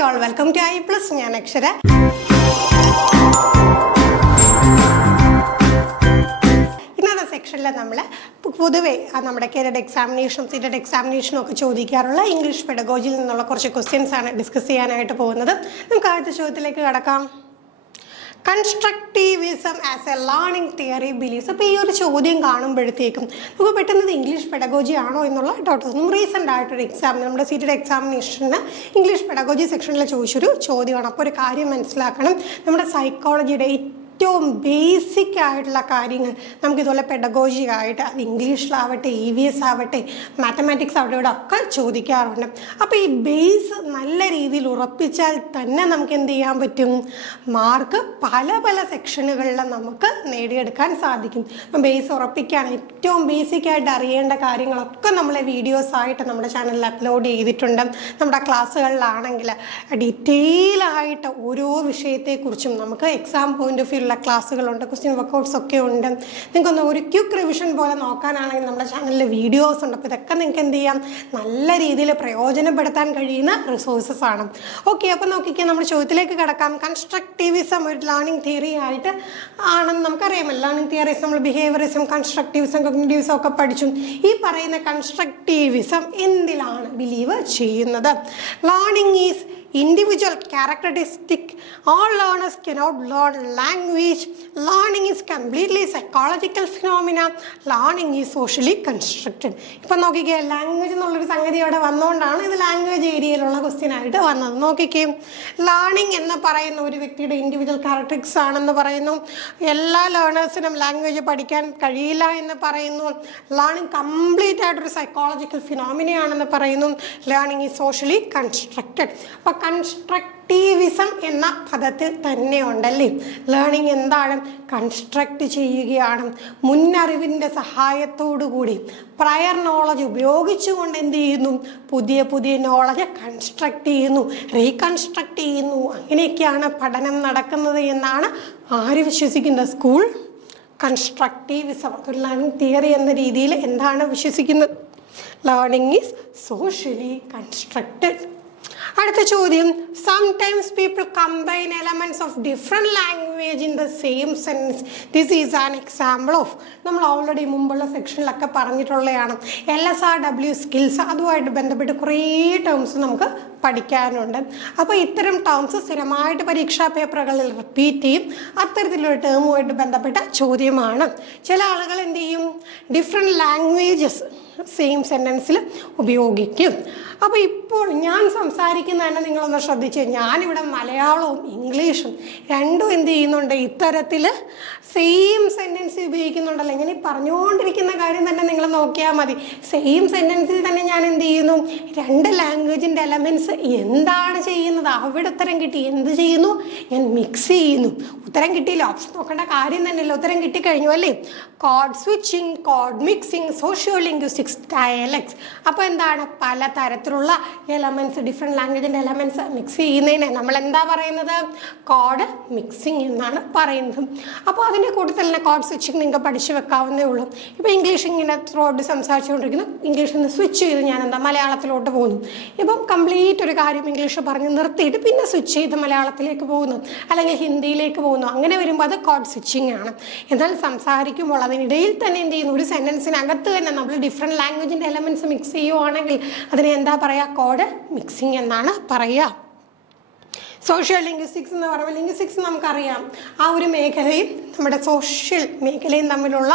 Hi all, welcome to I plus. ഞാൻ അക്ഷര. ഇന്നത്തെ സെക്ഷനിൽ നമ്മൾ പൊതുവേ നമ്മുടെ കേരള എക്സാമിനേഷനും സിറ്റഡ് എക്സാമിനേഷനും ഒക്കെ ചോദിക്കാറുള്ള ഇംഗ്ലീഷ് പെഡഗോജിയിൽ നിന്നുള്ള കുറച്ച് ക്വസ്റ്റ്യൻസ് ആണ് ഡിസ്കസ് ചെയ്യാനായിട്ട് പോകുന്നത്. നമുക്ക് ആദ്യത്തെ ചോദ്യത്തിലേക്ക് കടക്കാം. Constructivism as a learning theory believes. അപ്പോൾ ഈ ഒരു ചോദ്യം കാണുമ്പോഴത്തേക്കും നമുക്ക് പെട്ടെന്ന് ഇംഗ്ലീഷ് പെഡഗോജി ആണോ എന്നുള്ള ഡൗട്ട് തോന്നും. റീസെൻ്റ് ആയിട്ടൊരു എക്സാം, നമ്മുടെ സീറ്റഡ് എക്സാമിനേഷന് ഇംഗ്ലീഷ് പെഡഗോജി സെക്ഷനിൽ ചോദിച്ചൊരു ചോദ്യമാണ്. അപ്പോൾ ഒരു കാര്യം മനസ്സിലാക്കണം, നമ്മുടെ സൈക്കോളജിയുടെ ഏറ്റവും ബേസിക് ആയിട്ടുള്ള കാര്യങ്ങൾ നമുക്കിതുപോലെ പെഡഗോജി ആയിട്ട് അത് ഇംഗ്ലീഷിലാവട്ടെ, EVS ആവട്ടെ, മാത്തമാറ്റിക്സ് ആവട്ടെ, ഇവിടെ ഒക്കെ ചോദിക്കാറുണ്ട്. അപ്പോൾ ഈ ബേസ് നല്ല രീതിയിൽ ഉറപ്പിച്ചാൽ തന്നെ നമുക്ക് എന്ത് ചെയ്യാൻ പറ്റും, മാർക്ക് പല പല സെക്ഷനുകളിൽ നമുക്ക് നേടിയെടുക്കാൻ സാധിക്കും. അപ്പം ബേസ് ഉറപ്പിക്കാൻ ഏറ്റവും ബേസിക്കായിട്ട് അറിയേണ്ട കാര്യങ്ങളൊക്കെ നമ്മളെ വീഡിയോസായിട്ട് നമ്മുടെ ചാനലിൽ അപ്ലോഡ് ചെയ്തിട്ടുണ്ട്. നമ്മുടെ ക്ലാസ്സുകളിലാണെങ്കിൽ ഡീറ്റെയിൽ ആയിട്ട് ഓരോ വിഷയത്തെക്കുറിച്ചും നമുക്ക് എക്സാം പോയിന്റ് ഓഫ് വ്യൂ ക്ലാസ്സുകളുണ്ട്, ക്വസ്റ്റ്യൻ വർക്കൗട്ട്സ് ഒക്കെ ഉണ്ട്. നിങ്ങൾക്കൊന്ന് ഒരു ക്വിക്ക് റിവിഷൻ പോലെ നോക്കാനാണെങ്കിൽ നമ്മുടെ ചാനലിൽ വീഡിയോസ് ഉണ്ട്. അപ്പോൾ ഇതൊക്കെ നിങ്ങൾക്ക് എന്ത് ചെയ്യാം, നല്ല രീതിയിൽ പ്രയോജനപ്പെടുത്താൻ കഴിയുന്ന റിസോഴ്സസ് ആണ്. ഓക്കെ, അപ്പോൾ നോക്കിക്കാൻ നമ്മുടെ ചോദ്യത്തിലേക്ക് കിടക്കാം. കൺസ്ട്രക്റ്റീവിസം ഒരു ലേണിംഗ് തിയറി ആയിട്ട് ആണെന്ന് നമുക്കറിയാമല്ലോ. ലേണിംഗ് തിയറീസ് നമ്മൾ ബിഹേവിയറിസം, കൺസ്ട്രക്റ്റീവിസം, കോഗ്നിറ്റീവിസം ഒക്കെ പഠിച്ചു. ഈ പറയുന്ന കൺസ്ട്രക്റ്റീവിസം എന്തിലാണ് ബിലീവ് ചെയ്യുന്നത്? Learning is individual characteristic. All learners cannot learn language. Learning is completely psychological phenomena. Learning is socially constructed. ഇപ്പം നോക്കിക്കേ, ലാംഗ്വേജ് എന്നുള്ളൊരു സംഗതി അവിടെ വന്നുകൊണ്ടാണ് ഇത് ലാംഗ്വേജ് ഏരിയയിലുള്ള ക്വസ്റ്റ്യൻ ആയിട്ട് വന്നത്. നോക്കിക്കേ, ലേണിംഗ് എന്ന് പറയുന്ന ഒരു വ്യക്തിയുടെ ഇൻഡിവിജ്വൽ ക്യാരക്ടറിസ്റ്റിക്സ് ആണെന്ന് പറയുന്നു. എല്ലാ ലേണേഴ്സിനും ലാംഗ്വേജ് പഠിക്കാൻ കഴിയില്ല എന്ന് പറയുന്നു. ലേണിംഗ് കംപ്ലീറ്റ് ആയിട്ടൊരു സൈക്കോളജിക്കൽ ഫിനോമിനയാണെന്ന് പറയുന്നു. Learning is socially constructed. അപ്പം കൺസ്ട്രക്റ്റീവിസം എന്ന പദത്തിൽ തന്നെ ഉണ്ടല്ലേ. ലേണിംഗ് എന്താണ്? കൺസ്ട്രക്റ്റ് ചെയ്യുകയാണ്. മുന്നറിവിൻ്റെ സഹായത്തോടു കൂടി പ്രയർ നോളജ് ഉപയോഗിച്ചുകൊണ്ട് എന്ത് ചെയ്യുന്നു, പുതിയ പുതിയ നോളജ് കൺസ്ട്രക്റ്റ് ചെയ്യുന്നു, റീകൺസ്ട്രക്റ്റ് ചെയ്യുന്നു. അങ്ങനെയൊക്കെയാണ് പഠനം നടക്കുന്നത് എന്നാണ് ആര് വിശ്വസിക്കുന്നത്? സ്കൂൾ കൺസ്ട്രക്റ്റീവിസം, ഒരു ലേണിംഗ് തിയറി എന്ന രീതിയിൽ എന്താണ് വിശ്വസിക്കുന്നത്? Learning is socially constructed. അടുത്ത ചോദ്യം, sometimes people combine elements of different language in the same sense. This is an example of, നമ്മൾ ഓൾറെഡി മുമ്പുള്ള സെക്ഷനിലൊക്കെ പറഞ്ഞിട്ടുള്ളതാണ്. LSRW സ്കിൽസ്, അതുമായിട്ട് ബന്ധപ്പെട്ട് കുറേ ടേംസ് നമുക്ക് പഠിക്കാനുണ്ട്. അപ്പോൾ ഇത്തരം ടേംസ് സ്ഥിരമായിട്ട് പരീക്ഷാ പേപ്പറുകളിൽ റിപ്പീറ്റ് ചെയ്യും. അത്തരത്തിലൊരു ടേമുമായിട്ട് ബന്ധപ്പെട്ട ചോദ്യമാണ്. ചില ആളുകൾ എന്ത് ചെയ്യും, ഡിഫറെൻറ്റ് ലാംഗ്വേജസ് സെയിം സെൻറ്റൻസിൽ ഉപയോഗിക്കും. അപ്പോൾ ഇപ്പോൾ ഞാൻ സംസാരിക്കുന്ന തന്നെ നിങ്ങളൊന്ന് ശ്രദ്ധിച്ച്, ഞാനിവിടെ മലയാളവും ഇംഗ്ലീഷും രണ്ടും എന്ത് ചെയ്യുന്നുണ്ട്, ഇത്തരത്തിൽ സെയിം സെൻറ്റൻസ് ഉപയോഗിക്കുന്നുണ്ടല്ലോ. ഇങ്ങനെ പറഞ്ഞുകൊണ്ടിരിക്കുന്ന കാര്യം തന്നെ നിങ്ങൾ നോക്കിയാൽ മതി. സെയിം സെൻറ്റൻസിൽ തന്നെ ഞാൻ എന്ത് ചെയ്യുന്നു, രണ്ട് ലാംഗ്വേജിൻ്റെ എലമെൻറ്റ്സ് എന്താണ് ചെയ്യുന്നത്, അവിടെ ഉത്തരം കിട്ടി, എന്ത് ചെയ്യുന്നു, ഞാൻ മിക്സ് ചെയ്യുന്നു. ഉത്തരം കിട്ടിയില്ല, ഓപ്ഷൻ നോക്കേണ്ട കാര്യം തന്നെയല്ല, ഉത്തരം കിട്ടിക്കഴിഞ്ഞു അല്ലേ. Code switching, code mixing, socio linguistics, dialects. അപ്പോൾ എന്താണ്, പല തരത്തിലുള്ള എലമെൻറ്റ്സ്, ഡിഫറെൻറ്റ് ലാംഗ്വേജിൻ്റെ എലമെൻറ്റ്സ് മിക്സ് ചെയ്യുന്നതിനെ നമ്മൾ എന്താ പറയുന്നത്, കോഡ് മിക്സിങ് എന്നാണ് പറയുന്നത്. അപ്പോൾ അതിൻ്റെ കൂട്ടത്തിൽ തന്നെ കോഡ് സ്വിച്ചിങ് നിങ്ങൾക്ക് പഠിച്ചു വെക്കാവുന്നേ ഉള്ളൂ. ഇപ്പോൾ ഇംഗ്ലീഷ് ഇങ്ങനെ ത്രോട്ട് സംസാരിച്ചുകൊണ്ടിരിക്കുന്നു, ഇംഗ്ലീഷിൽ നിന്ന് സ്വിച്ച് ചെയ്ത് ഞാൻ എന്താ മലയാളത്തിലോട്ട് പോകുന്നു. ഇപ്പം കംപ്ലീറ്റ് ഒരു കാര്യം ഇംഗ്ലീഷ് പറഞ്ഞ് നിർത്തിയിട്ട് പിന്നെ സ്വിച്ച് ചെയ്ത് മലയാളത്തിലേക്ക് പോകുന്നു, അല്ലെങ്കിൽ ഹിന്ദിയിലേക്ക് പോകുന്നു. അങ്ങനെ വരുമ്പോൾ അത് കോഡ് സ്വിച്ചിങ് ആണ്. എന്നാൽ സംസാരിക്കുമ്പോൾ അതിനിടയിൽ തന്നെ എന്ത് ചെയ്യുന്നു, ഒരു സെൻറ്റൻസിനകത്ത് തന്നെ നമ്മൾ ഡിഫറെൻറ്റ് ലാംഗ്വേജിൻ്റെ എലമെൻറ്റ്സ് മിക്സ് ചെയ്യുവാണെങ്കിൽ അതിനെ എന്താ പറയുക, കോഡ് മിക്സിങ് എന്നാണ് പറയുക. സോഷ്യോ ലിംഗ്വിസ്റ്റിക്സ് എന്ന് പറയുമ്പോൾ, ലിംഗ്വിസ്റ്റിക്സ് നമുക്കറിയാം ആ ഒരു മേഖലയും നമ്മുടെ സോഷ്യൽ മേഖലയും തമ്മിലുള്ള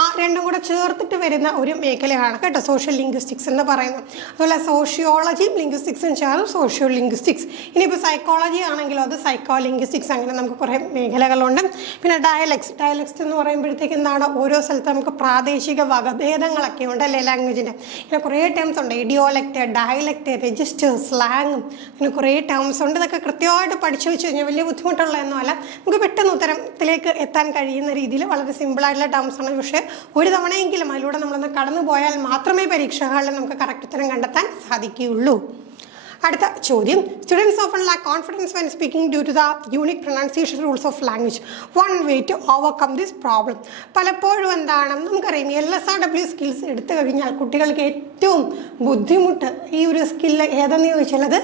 ആ രണ്ടും കൂടെ ചേർത്തിട്ട് വരുന്ന ഒരു മേഖലയാണ് കേട്ടോ സോഷ്യൽ ലിംഗ്വിസ്റ്റിക്സ് എന്ന് പറയുന്നത്. അതുപോലെ സോഷ്യോളജിയും ലിംഗ്വിസ്റ്റിക്സും ചേർന്ന് സോഷ്യോ ലിംഗ്വിസ്റ്റിക്സ്. ഇനിയിപ്പോൾ സൈക്കോളജി ആണെങ്കിലും അത് സൈക്കോ ലിംഗ്വിസ്റ്റിക്സ്. അങ്ങനെ നമുക്ക് കുറേ മേഖലകളുണ്ട്. പിന്നെ ഡയലക്ട്സ് എന്ന് പറയുമ്പോഴത്തേക്ക് എന്താണ്, ഓരോ സ്ഥലത്ത് നമുക്ക് പ്രാദേശിക വകഭേദങ്ങളൊക്കെ ഉണ്ട് അല്ലേ ലാംഗ്വേജിൻ്റെ. ഇങ്ങനെ കുറേ ടേംസ് ഉണ്ട്, ഇഡിയോലക്റ്റ്, ഡയലക്റ്റ്, രജിസ്റ്റർ, സ്ലാങ്, അങ്ങനെ കുറേ ടേംസ് ഉണ്ട്. ഇതൊക്കെ കൃത്യമായിട്ട് പഠിച്ചു വെച്ച് കഴിഞ്ഞാൽ വലിയ ബുദ്ധിമുട്ടുള്ളതൊന്നുമല്ല, നമുക്ക് പെട്ടെന്ന് ഉത്തരത്തിലേക്ക് എത്താൻ കഴിയുന്ന രീതിയിൽ വളരെ സിമ്പിളായിട്ടുള്ള ടേംസാണ്. പക്ഷേ ഒരു തവണയെങ്കിലും അതിലൂടെ നമ്മളൊന്ന് കടന്നു പോയാൽ മാത്രമേ പരീക്ഷകളിൽ നമുക്ക് കറക്റ്റ് ഉത്തരം കണ്ടെത്താൻ സാധിക്കുകയുള്ളൂ. അടുത്ത ചോദ്യം, students often lack confidence when speaking due to the unique pronunciation rules of language. One way to overcome this problem. പലപ്പോഴും എന്താണ്, നമുക്കറിയാം LSRW സ്കിൽസ് എടുത്തു കഴിഞ്ഞാൽ കുട്ടികൾക്ക് ഏറ്റവും ബുദ്ധിമുട്ട് ഈ ഒരു സ്കില്ല് ഏതെന്ന് ചോദിച്ചാൽ അത്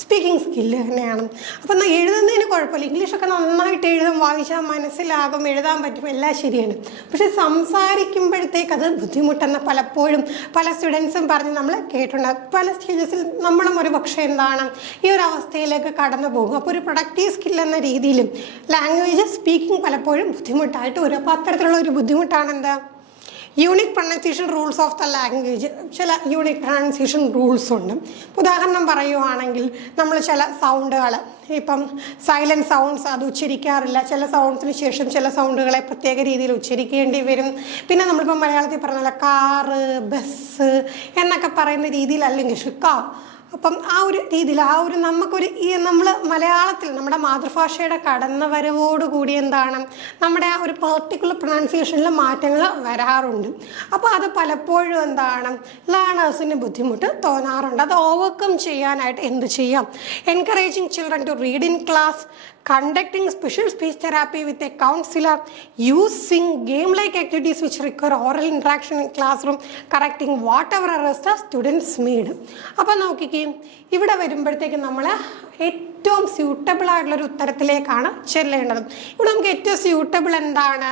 സ്പീക്കിംഗ് സ്കില്ല് തന്നെയാണ്. അപ്പം എഴുതുന്നതിന് കുഴപ്പമില്ല, ഇംഗ്ലീഷൊക്കെ നന്നായിട്ട് എഴുതും, വായിച്ചാൽ മനസ്സിലാകും, എഴുതാൻ പറ്റും, എല്ലാം ശരിയാണ്. പക്ഷെ സംസാരിക്കുമ്പോഴത്തേക്ക് അത് ബുദ്ധിമുട്ടെന്ന് പലപ്പോഴും പല സ്റ്റുഡൻസും പറഞ്ഞ് നമ്മൾ കേട്ടിട്ടുണ്ട്. പല സ്റ്റേജസിൽ നമ്മളും ഒരു പക്ഷേ എന്താണ് ഈ ഒരു അവസ്ഥയിലേക്ക് കടന്നു പോകും. അപ്പോൾ ഒരു പ്രൊഡക്റ്റീവ് സ്കിൽ എന്ന രീതിയിലും ലാംഗ്വേജ് സ്പീക്കിംഗ് പലപ്പോഴും ബുദ്ധിമുട്ടായിട്ട് വരും. അപ്പോൾ അത്തരത്തിലുള്ള ഒരു ബുദ്ധിമുട്ടാണ് എന്താ, unique pronunciation rules of the language. ചില യൂണിക് പ്രൊനൗൺസിയേഷൻ റൂൾസ് ഉണ്ട്. ഉദാഹരണം പറയുവാണെങ്കിൽ നമ്മൾ ചില സൗണ്ടുകൾ, ഇപ്പം സൈലൻറ്റ് സൗണ്ട്സ് അത് ഉച്ചരിക്കാറില്ല, ചില സൗണ്ട്സിന് ശേഷം ചില സൗണ്ടുകളെ പ്രത്യേക രീതിയിൽ ഉച്ചരിക്കേണ്ടി വരും. പിന്നെ നമ്മളിപ്പോൾ മലയാളത്തിൽ പറഞ്ഞ കാറ്, ബസ് എന്നൊക്കെ പറയുന്ന രീതിയിലല്ല ഇംഗ്ലീഷ് കാർ. അപ്പം ആ ഒരു രീതിയിൽ നമുക്കൊരു നമ്മൾ മലയാളത്തിൽ നമ്മുടെ മാതൃഭാഷയുടെ കടന്നുവരവോടുകൂടി എന്താണ് നമ്മുടെ ആ ഒരു പെർട്ടിക്കുലർ പ്രൊനൗൺസിയേഷനിൽ മാറ്റങ്ങൾ വരാറുണ്ട്. അപ്പോൾ അത് പലപ്പോഴും എന്താണ് ലേണേഴ്സിന് ബുദ്ധിമുട്ട് തോന്നാറുണ്ട്. അത് ഓവർകം ചെയ്യാനായിട്ട് എന്ത് ചെയ്യാം? Encouraging children to read in class, conducting special speech therapy with a counselor, using game-like activities which require oral interaction in classroom, correcting whatever errors the students made. അപ്പോൾ നോക്കിക്കേ, ഇവിടെ വരുമ്പോഴത്തേക്ക് നമ്മൾ ഏറ്റവും സ്യൂട്ടബിൾ ആയിട്ടുള്ളൊരു ഉത്തരത്തിലേക്കാണ് ചെല്ലേണ്ടത്. ഇവിടെ നമുക്ക് ഏറ്റവും സ്യൂട്ടബിൾ എന്താണ്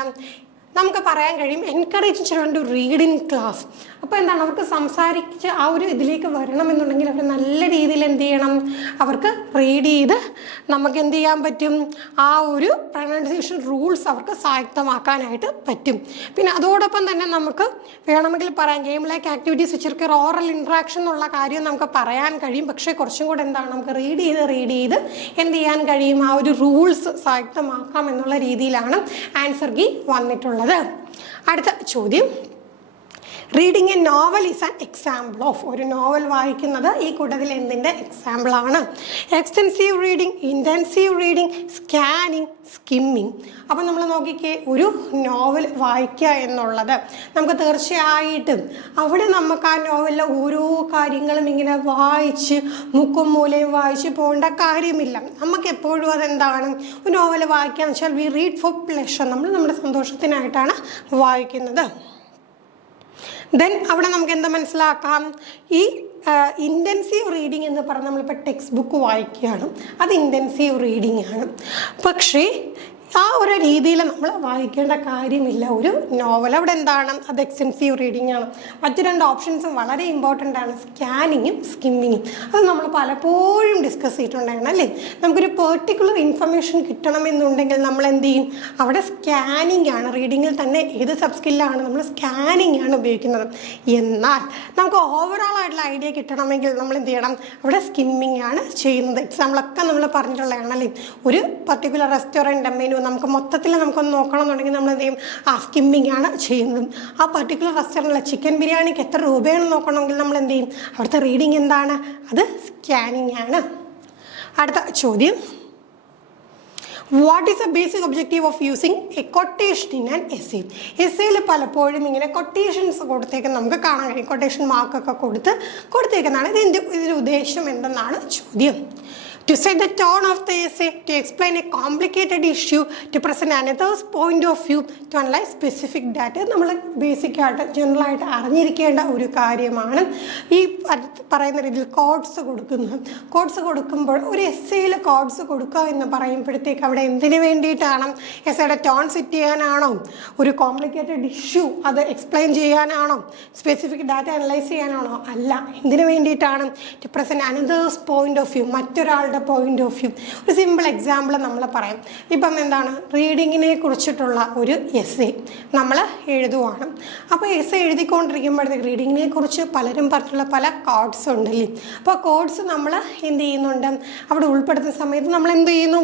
നമുക്ക് പറയാൻ കഴിയും, encourage children to read in class. അപ്പോൾ എന്താണ്, അവർക്ക് സംസാരിച്ച് ആ ഒരു ഇതിലേക്ക് വരണമെന്നുണ്ടെങ്കിൽ അവർ നല്ല രീതിയിൽ എന്ത് ചെയ്യണം, അവർക്ക് റീഡ് ചെയ്ത് നമുക്ക് എന്ത് ചെയ്യാൻ പറ്റും, ആ ഒരു പ്രൊനൗൺസിയേഷൻ റൂൾസ് അവർക്ക് സ്വായത്തമാക്കാനായിട്ട് പറ്റും. പിന്നെ അതോടൊപ്പം തന്നെ നമുക്ക് വേണമെങ്കിൽ പറയാം ഗെയിം ലൈക്ക് ആക്ടിവിറ്റീസ് വെച്ചിരിക്കുക ഓറൽ ഇൻട്രാക്ഷൻ എന്നുള്ള കാര്യം നമുക്ക് പറയാൻ കഴിയും. പക്ഷേ കുറച്ചും കൂടെ എന്താണ് നമുക്ക് റീഡ് ചെയ്ത് എന്ത് ചെയ്യാൻ കഴിയും, ആ ഒരു റൂൾസ് സ്വായത്തമാക്കാം എന്നുള്ള രീതിയിലാണ് ആൻസർ കീ വന്നിട്ടുള്ളത്. അടുത്ത ചോദ്യം, reading A novel is an example of. ഒരു നോവൽ വായിക്കുന്നത് ഈ കൂട്ടത്തിൽ എന്തിൻ്റെ എക്സാമ്പിളാണ്? Extensive reading, intensive reading, scanning, skimming. അപ്പം നമ്മൾ നോക്കിക്കേ, ഒരു നോവൽ വായിക്കുക എന്നുള്ളത് നമുക്ക് തീർച്ചയായിട്ടും അവിടെ നമുക്ക് ആ നോവലിലെ ഓരോ കാര്യങ്ങളും ഇങ്ങനെ വായിച്ച് മുക്കും മൂലയും വായിച്ച് പോകേണ്ട കാര്യമില്ല. നമുക്ക് എപ്പോഴും അതെന്താണ്, ഒരു നോവൽ വായിക്കുക എന്ന് വെച്ചാൽ വി റീഡ് ഫോർ പ്ലഷർ, നമ്മൾ നമ്മുടെ സന്തോഷത്തിനായിട്ടാണ് വായിക്കുന്നത്. ദെൻ അവിടെ നമുക്ക് എന്താ മനസ്സിലാക്കാം, ഈ ഇൻറ്റൻസീവ് റീഡിങ് എന്ന് പറഞ്ഞാൽ നമ്മളിപ്പോൾ ടെക്സ്റ്റ് ബുക്ക് വായിക്കുകയാണ്, അത് ഇൻറ്റൻസീവ് റീഡിങ് ആണ്. പക്ഷേ ആ ഒരു രീതിയിൽ നമ്മൾ വായിക്കേണ്ട കാര്യമില്ല ഒരു നോവൽ. അവിടെ എന്താണ്, അത് എക്സ്റ്റെൻസീവ് റീഡിംഗ് ആണ്. മറ്റു രണ്ട് ഓപ്ഷൻസും വളരെ ഇമ്പോർട്ടൻ്റ് ആണ്, സ്കാനിങ്ങും സ്കിമ്മിങ്ങും. അത് നമ്മൾ പലപ്പോഴും ഡിസ്കസ് ചെയ്തിട്ടുണ്ടായിരുന്നു അല്ലേ. നമുക്കൊരു പെർട്ടിക്കുലർ ഇൻഫർമേഷൻ കിട്ടണമെന്നുണ്ടെങ്കിൽ നമ്മൾ എന്ത് ചെയ്യും, അവിടെ സ്കാനിങ് ആണ്. റീഡിങ്ങിൽ തന്നെ ഏത് സബ് സ്കില്ലാണ് നമ്മൾ സ്കാനിങ് ആണ് ഉപയോഗിക്കുന്നത്. എന്നാൽ നമുക്ക് ഓവറോൾ ആയിട്ടുള്ള ഐഡിയ കിട്ടണമെങ്കിൽ നമ്മൾ എന്ത് ചെയ്യണം, അവിടെ സ്കിമ്മിങ് ആണ് ചെയ്യുന്നത്. എക്സാമ്പിളൊക്കെ നമ്മൾ പറഞ്ഞിട്ടുള്ളതാണല്ലേ. ഒരു പർട്ടിക്കുലർ റെസ്റ്റോറൻറ്റ് മെനു നമുക്ക് മൊത്തത്തിൽ നമുക്കൊന്ന് നോക്കണമെന്നുണ്ടെങ്കിൽ നമ്മൾ എന്ത് ചെയ്യും, സ്കിമ്മിങ് ആണ് ചെയ്യുന്നത്. ആ പർട്ടിക്കുലർ റെസ്റ്റോറൻറ്റിലെ ചിക്കൻ ബിരിയാണിക്ക് എത്ര രൂപയാണെന്ന് നോക്കണമെങ്കിൽ നമ്മൾ എന്ത് ചെയ്യും, അവിടുത്തെ റീഡിങ് എന്താണ്, അത് സ്കാനിങ് ആണ്. അടുത്ത ചോദ്യം, what is the basic objective of using a quotation in an essay? എസ്സേയിൽ പലപ്പോഴും ഇങ്ങനെ കൊട്ടേഷൻസ് കൊടുത്തേക്കുന്ന നമുക്ക് കാണാൻ കഴിയും. കൊട്ടേഷൻ മാർക്കൊക്കെ കൊടുത്തേക്കുന്നതാണ്. ഇതിൻ്റെ ഉദ്ദേശം എന്തെന്നാണ് ചോദ്യം. To set the tone of the essay, to explain a complicated issue, to present another's point of view, to analyze specific data. നമ്മൾ ബേസിക്കായിട്ട് ജനറലായിട്ട് അറിഞ്ഞിരിക്കേണ്ട ഒരു കാര്യമാണ് ഈ പറയുന്ന രീതിയിൽ കോഡ്സ് കൊടുക്കുന്നത്. കോഡ്സ് കൊടുക്കുമ്പോൾ ഒരു എസ്സേയിൽ കോഡ്സ് കൊടുക്കുക എന്ന് പറയുമ്പോഴത്തേക്ക് അവിടെ എന്തിനു വേണ്ടിയിട്ടാണ്? എസ്സേയുടെ ടോൺ സെറ്റ് ചെയ്യാനാണോ, ഒരു കോംപ്ലിക്കേറ്റഡ് ഇഷ്യൂ അത് എക്സ്പ്ലെയിൻ ചെയ്യാനാണോ, സ്പെസിഫിക് ഡാറ്റ അനലൈസ് ചെയ്യാനാണോ? അല്ല. എന്തിനു വേണ്ടിയിട്ടാണ്? To present another's point of view, മറ്റൊരാളുടെ പോയിന്റ് ഓഫ് വ്യൂ. ഒരു സിമ്പിൾ എക്സാമ്പിൾ നമ്മൾ പറയാം. ഇപ്പം എന്താണ്, റീഡിങ്ങിനെ കുറിച്ചിട്ടുള്ള ഒരു എസ്സേ നമ്മൾ എഴുതുവാണ്. അപ്പോൾ എസ്സേ എഴുതിക്കൊണ്ടിരിക്കുമ്പോഴത്തേക്ക് റീഡിങ്ങിനെ കുറിച്ച് പലരും പറഞ്ഞിട്ടുള്ള പല കോഡ്സ് ഉണ്ടല്ലേ. അപ്പോൾ കോഡ്സ് നമ്മൾ എന്ത് ചെയ്യുന്നുണ്ട്, അവിടെ ഉൾപ്പെടുത്തുന്ന സമയത്ത് നമ്മൾ എന്ത് ചെയ്യുന്നു,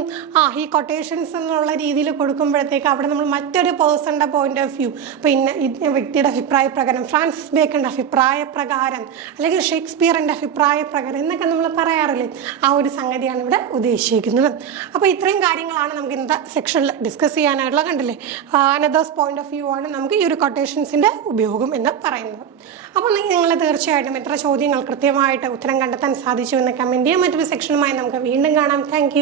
ഈ കൊട്ടേഷൻസ് എന്നുള്ള രീതിയിൽ കൊടുക്കുമ്പോഴത്തേക്ക് അവിടെ നമ്മൾ മറ്റൊരു പേഴ്സണിൻ്റെ പോയിന്റ് ഓഫ് വ്യൂ, പിന്നെ വ്യക്തിയുടെ അഭിപ്രായ പ്രകാരം, ഫ്രാൻസിസ് ബേക്കൻ്റെ അഭിപ്രായ പ്രകാരം, അല്ലെങ്കിൽ ഷേക്സ്പിയറിൻ്റെ അഭിപ്രായ പ്രകാരം എന്നൊക്കെ നമ്മൾ പറയാറില്ലേ. ആ ഒരു സംഗതി കാര്യമാണ് ഇവിടെ ഉദ്ദേശിക്കുന്നത്. അപ്പോൾ ഇത്രയും കാര്യങ്ങളാണ് നമുക്ക് ഇന്നത്തെ സെക്ഷനിൽ ഡിസ്കസ് ചെയ്യാനായിട്ടുള്ള. കണ്ടില്ലേ, അനദേഴ്സ് പോയിന്റ് ഓഫ് വ്യൂ ആണ് നമുക്ക് ഈ ഒരു കൊട്ടേഷൻസിൻ്റെ ഉപയോഗം എന്ന് പറയുന്നത്. അപ്പോൾ നിങ്ങൾ തീർച്ചയായിട്ടും എത്ര ചോദ്യങ്ങൾ കൃത്യമായിട്ട് ഉത്തരം കണ്ടെത്താൻ സാധിച്ചു എന്ന് കമൻറ്റ് ചെയ്യാം. മറ്റൊരു സെക്ഷനുമായി നമുക്ക് വീണ്ടും കാണാം. താങ്ക്